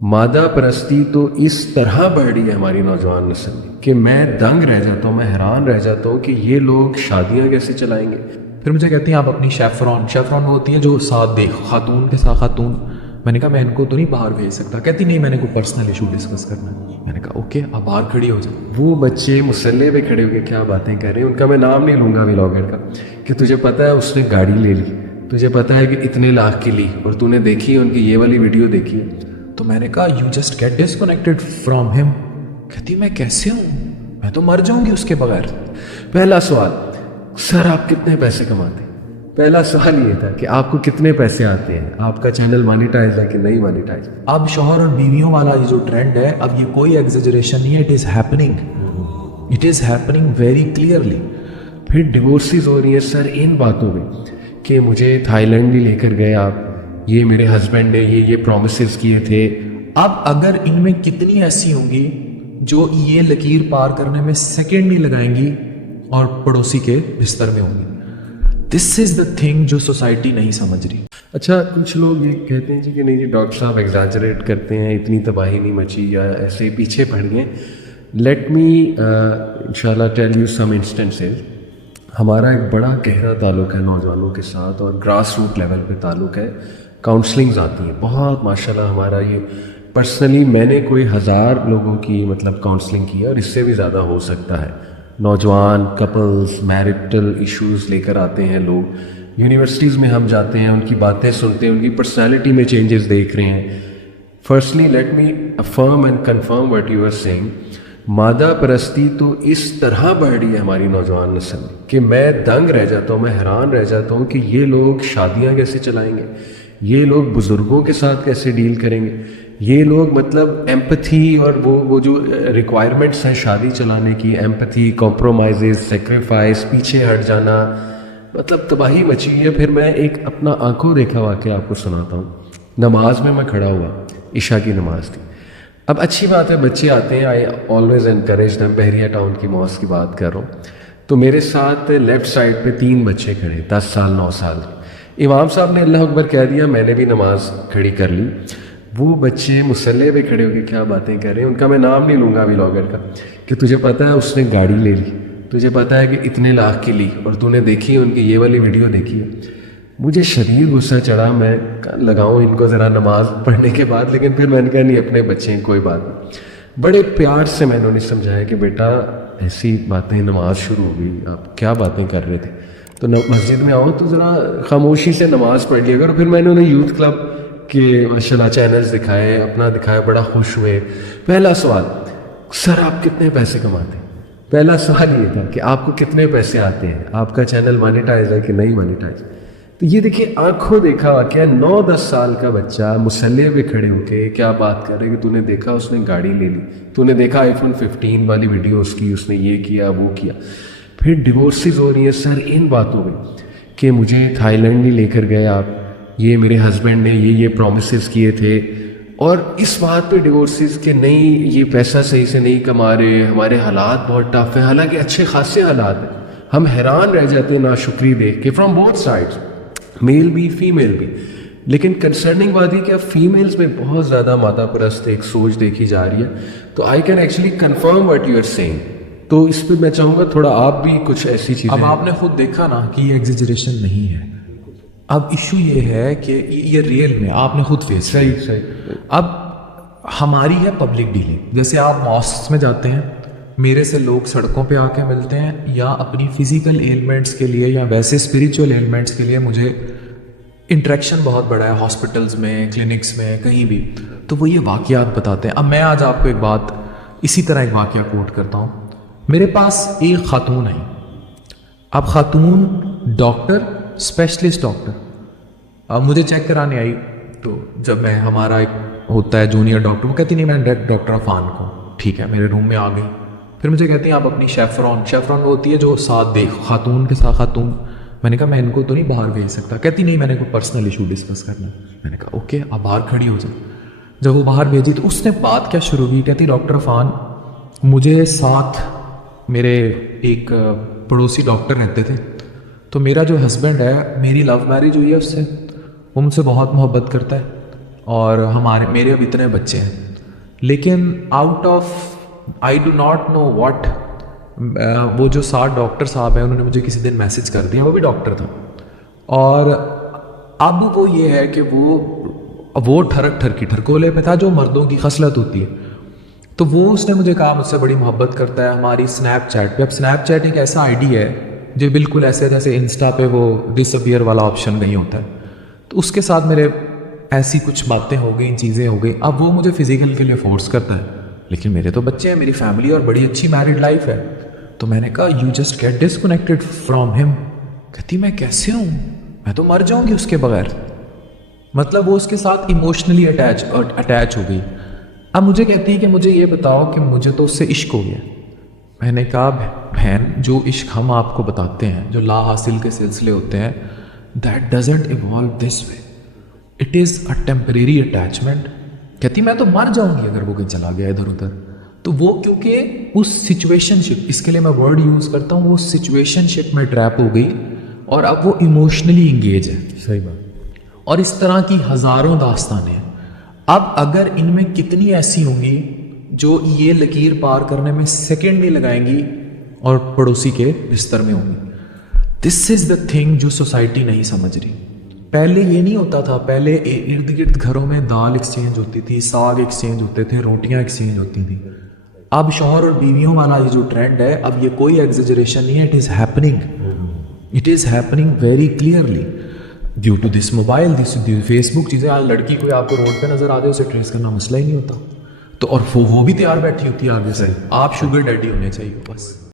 مادہ پرستی تو اس طرح بڑھ رہی ہے ہماری نوجوان نسل میں کہ میں دنگ رہ جاتا ہوں، میں حیران رہ جاتا ہوں کہ یہ لوگ شادیاں کیسے چلائیں گے۔ پھر مجھے کہتی ہیں آپ اپنی شیفرون وہ ہوتی ہیں جو ساتھ دیکھ خاتون کے ساتھ خاتون۔ میں نے کہا میں ان کو تو نہیں باہر بھیج سکتا۔ کہتی نہیں، میں نے کوئی پرسنل ایشو ڈسکس کرنا ہے۔ میں نے کہا اوکے، آپ باہر کھڑی ہو جائیں۔ وہ بچے مسلح پہ کھڑے ہو کے کیا باتیں کر رہے ہیں، ان کا میں نام نہیں لوں گا ولاگر کا، کہ تجھے پتہ ہے اس نے گاڑی لے لی، تجھے پتہ ہے کہ اتنے لاکھ کی لی، اور تو نے دیکھی ہے ان کی یہ والی ویڈیو دیکھی ہے۔ تو میں نے کہا you just get disconnected from ہم۔ کہتی میں کیسے ہوں، میں تو مر جاؤں گی اس کے بغیر۔ پہلا سوال، سر آپ کتنے پیسے کماتے ہیں؟ پہلا سوال یہ تھا کہ آپ کو کتنے پیسے آتے ہیں، آپ کا چینل مانیٹائز ہے کہ نہیں مانیٹائز۔ اب شوہر اور بیویوں والا یہ جو ٹرینڈ ہے، اب یہ کوئی ایگزیجریشن نہیں ہے، it is happening very clearly. پھر ڈیورسز ہو رہی ہیں سر ان باتوں پہ کہ مجھے تھائی لینڈ بھی لے کر گئے آپ، یہ میرے ہسبینڈ نے یہ پرومسز کیے تھے۔ اب اگر ان میں کتنی ایسی ہوں گی جو یہ لکیر پار کرنے میں سیکنڈ نہیں لگائیں گی اور پڑوسی کے بستر میں ہوں گی۔ دس از دا تھنگ جو سوسائٹی نہیں سمجھ رہی۔ اچھا، کچھ لوگ یہ کہتے ہیں جی کہ نہیں جی ڈاکٹر صاحب ایگزاجریٹ کرتے ہیں، اتنی تباہی نہیں مچی یا ایسے پیچھے پڑ گئے۔ لیٹ می انشاءاللہ ٹیل یو سم انسٹنسز۔ ہمارا ایک بڑا گہرا تعلق ہے نوجوانوں کے ساتھ، اور گراس روٹ لیول پہ تعلق ہے۔ کاؤنسلنگز آتی ہیں بہت، ماشاءاللہ ہمارا یہ پرسنلی میں نے کوئی 1000 لوگوں کی کاؤنسلنگ کی ہے، اور اس سے بھی زیادہ ہو سکتا ہے۔ نوجوان کپلز میرٹل ایشوز لے کر آتے ہیں لوگ، یونیورسٹیز میں ہم جاتے ہیں، ان کی باتیں سنتے ہیں، ان کی پرسنالٹی میں چینجز دیکھ رہے ہیں۔ Firstly let me affirm and confirm what you are seeing. مادہ پرستی تو اس طرح بڑھ رہی ہے ہماری نوجوان نسل میں کہ میں دنگ رہ جاتا ہوں، میں حیران رہ جاتا ہوں کہ یہ لوگ شادیاں کیسے چلائیں گے، یہ لوگ بزرگوں کے ساتھ کیسے ڈیل کریں گے، یہ لوگ ایمپتھی اور وہ جو ریکوائرمنٹس ہیں شادی چلانے کی، ایمپتھی، کمپرومائزز، سیکریفائس، پیچھے ہٹ جانا، تباہی مچی ہے۔ پھر میں ایک اپنا آنکھوں دیکھا واقعہ آپ کو سناتا ہوں۔ نماز میں کھڑا ہوا، عشاء کی نماز تھی۔ اب اچھی بات ہے، بچے آتے ہیں، آئی آلویز انکریج دیم، بحریہ ٹاؤن کی ماسک کی بات کر رہا ہوں۔ تو میرے ساتھ لیفٹ سائڈ پہ 3 بچے کھڑے، 10 سال 9 سال کے۔ امام صاحب نے اللہ اکبر کہہ دیا، میں نے بھی نماز کھڑی کر لی۔ وہ بچے مسلح پہ کھڑے ہو کے کیا باتیں کر رہے ہیں، ان کا میں نام نہیں لوں گا ولاگر کا، کہ تجھے پتہ ہے اس نے گاڑی لے لی، تجھے پتہ ہے کہ اتنے لاکھ کی لی، اور تو نے دیکھی ہے ان کی یہ والی ویڈیو دیکھی ہے۔ مجھے شدید غصہ چڑھا، میں لگاؤں ان کو ذرا نماز پڑھنے کے بعد، لیکن پھر میں نے کہا نہیں، اپنے بچے ہیں، کوئی بات نہیں۔ بڑے پیار سے میں نے انہیں سمجھایا کہ بیٹا ایسی باتیں، نماز شروع ہو گئی، آپ کیا باتیں کر رہے تھے، تو مسجد میں آؤ تو ذرا خاموشی سے نماز پڑھ لیا کرو۔ پھر میں نے انہیں یوتھ کلب کے ماشاءاللہ چینلز دکھائے، اپنا دکھایا، بڑا خوش ہوئے۔ پہلا سوال، سر آپ کتنے پیسے کماتے ہیں؟ پہلا سوال یہ تھا کہ آپ کو کتنے پیسے آتے ہیں، آپ کا چینل مانیٹائز ہے کہ نہیں مانیٹائز۔ تو یہ دیکھیں، آنکھوں دیکھا واقعہ، 9-10 سال کا بچہ مسلح پہ کھڑے ہو کے کیا بات کر رہے کہ تو نے دیکھا اس نے گاڑی لے لی، تو نے دیکھا آئی فون 15 والی ویڈیو اس کی، اس نے یہ کیا وہ کیا۔ پھر ڈیورسز ہو رہی ہیں سر ان باتوں پہ کہ مجھے تھائی لینڈ نہیں لے کر گئے آپ، یہ میرے ہسبینڈ نے یہ پرومسز کیے تھے، اور اس بات پہ ڈیورسز کہ نہیں یہ پیسہ صحیح سے نہیں کما رہے، ہمارے حالات بہت ٹف ہیں، حالانکہ اچھے خاصے حالات ہیں۔ ہم حیران رہ جاتے ہیں ناشکری دیکھ کے، فرام بوتھ سائڈس، میل بھی فیمیل بھی۔ لیکن کنسرننگ بات یہ کہ اب فیمیلز میں بہت زیادہ مادہ پرست ایک سوچ دیکھی جا رہی ہے۔ تو I can actually confirm what you are seeing. تو اس پہ میں چاہوں گا تھوڑا آپ بھی کچھ ایسی چیزیں۔ اب آپ نے خود دیکھا نا کہ یہ ایگزیجریشن نہیں ہے۔ اب ایشو یہ ہے کہ یہ ریئل میں آپ نے خود فیس کیا۔ صحیح۔ اب ہماری ہے پبلک ڈیلنگ، جیسے آپ ماسکس میں جاتے ہیں، میرے سے لوگ سڑکوں پہ آ کے ملتے ہیں، یا اپنی فزیکل ایلمنٹس کے لیے یا ویسے اسپریچول ایلمنٹس کے لیے مجھے انٹریکشن بہت بڑا ہے، ہاسپٹلز میں، کلینکس میں، کہیں بھی، تو وہ یہ واقعات بتاتے ہیں۔ اب میں آج آپ کو ایک بات، اسی طرح ایک واقعہ کوٹ کرتا ہوں۔ میرے پاس ایک خاتون ہے، اب خاتون ڈاکٹر، اسپیشلسٹ ڈاکٹر، اب مجھے چیک کرانے آئی، تو جب میں ہمارا ایک ہوتا ہے جونیئر ڈاکٹر، وہ کہتی نہیں میں ڈاکٹر عفان کو، ٹھیک ہے، میرے روم میں آ گئی۔ پھر مجھے کہتی ہیں آپ اپنی شیفرون وہ ہوتی ہے جو ساتھ دیکھ خاتون کے ساتھ خاتون۔ میں نے کہا میں ان کو تو نہیں باہر بھیج سکتا۔ کہتی نہیں، میں نے کوئی پرسنل ایشو ڈسکس کرنا ہے۔ میں نے کہا اوکے، آپ باہر کھڑی ہو جائیں۔ جب وہ باہر بھیجی تو اس نے بات کیا شروع کی، کہتی ڈاکٹر عفان، مجھے ساتھ میرے ایک پڑوسی ڈاکٹر رہتے تھے، تو میرا جو ہسبینڈ ہے، میری لو میرج ہوئی ہے اس سے، وہ مجھ سے بہت محبت کرتا ہے، اور میرے اب اتنے بچے ہیں، لیکن out of I do not know what, وہ جو 7 ڈاکٹر صاحب ہیں انہوں نے مجھے کسی دن میسج کر دیا، وہ بھی ڈاکٹر تھا، اور اب وہ یہ ہے کہ وہ ٹھرکولے پہ تھا جو مردوں کی خصلت ہوتی ہے، تو وہ اس نے مجھے کہا مجھ سے بڑی محبت کرتا ہے ہماری اسنیپ چیٹ پہ۔ اب اسنیپ چیٹ ایک ایسا آئی ڈی ہے جو بالکل ایسے جیسے انسٹا پہ وہ ڈس اپیئر والا آپشن نہیں ہوتا ہے، تو اس کے ساتھ میرے ایسی کچھ باتیں ہو گئیں، چیزیں ہو گئی۔ اب وہ مجھے فزیکل کے لیے فورس کرتا ہے، لیکن میرے تو بچے ہیں، میری فیملی اور بڑی اچھی میرڈ لائف ہے۔ تو میں نے کہا you just get disconnected from ہم۔ کہتی میں کیسے ہوں، میں تو مر جاؤں گی اس کے بغیر۔ مطلب وہ اس کے ساتھ ایموشنلی اٹیچ ہو گئی۔ اب مجھے کہتی ہے کہ مجھے یہ بتاؤ کہ مجھے تو اس سے عشق ہو گیا۔ میں نے کہا بہن، جو عشق ہم آپ کو بتاتے ہیں، جو لا حاصل کے سلسلے ہوتے ہیں، that doesn't evolve this way, it is a temporary attachment. کہتی میں تو مر جاؤں گی اگر وہ کہیں چلا گیا ادھر ادھر۔ تو وہ کیونکہ اس سچویشن شپ، اس کے لیے میں ورڈ یوز کرتا ہوں، وہ سچویشن شپ میں ٹریپ ہو گئی اور اب وہ ایموشنلی انگیج ہے۔ صحیح بات۔ اور اس طرح کی ہزاروں داستانیں ہیں۔ اب اگر ان میں کتنی ایسی ہوں گی جو یہ لکیر پار کرنے میں سیکنڈ نہیں لگائیں گی اور پڑوسی کے بستر میں ہوں گی۔ دس از دا تھنگ جو سوسائٹی نہیں سمجھ رہی۔ پہلے یہ نہیں ہوتا تھا، پہلے ارد گرد گھروں میں دال ایکسچینج ہوتی تھی، ساگ ایکسچینج ہوتے تھے، روٹیاں ایکسچینج ہوتی تھیں۔ اب شوہر اور بیویوں والا یہ جو ٹرینڈ ہے، اب یہ کوئی ایگزیجریشن نہیں ہے، it is happening very clearly due to this mobile, this Facebook چیزیں۔ آج لڑکی کوئی آپ کو روڈ پہ نظر آ جائے، اسے ٹریس کرنا مسئلہ ہی نہیں ہوتا، تو اور وہ بھی تیار بیٹھی ہوتی ہے آگے سے، آپ شوگر ڈیڈی ہونے چاہیے بس۔